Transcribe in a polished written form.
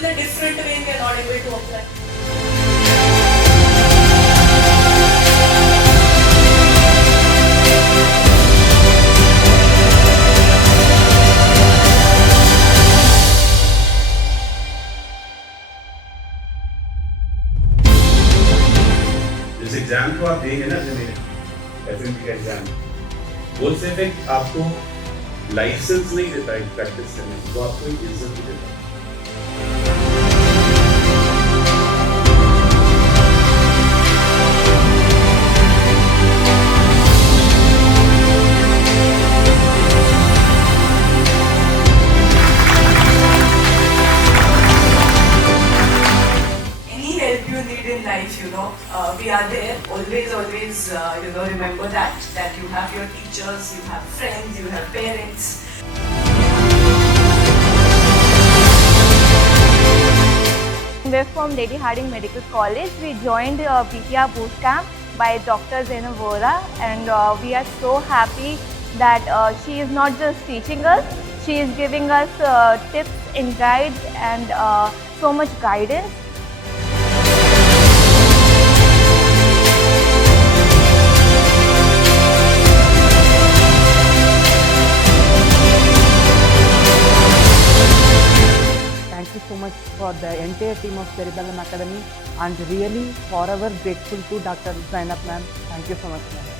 in a different way and they are not able to apply. इस exam को आप देंगे ना FMGE का एग्जाम, वो सिर्फ आपको लाइसेंस नहीं देता है प्रैक्टिस करने, तो आपको एक इज्जत भी देता है। In life, we are there. Always, remember that you have your teachers, you have friends, you have parents. We're from Lady Harding Medical College. We joined BTR boot camp by Dr. Zainab Vora, and we are so happy that she is not just teaching us, she is giving us tips and guides and so much guidance. Thank you so much for the entire team of Cerebellum Academy, and really forever grateful to Dr. Zainab ma'am. Thank you so much, ma'am.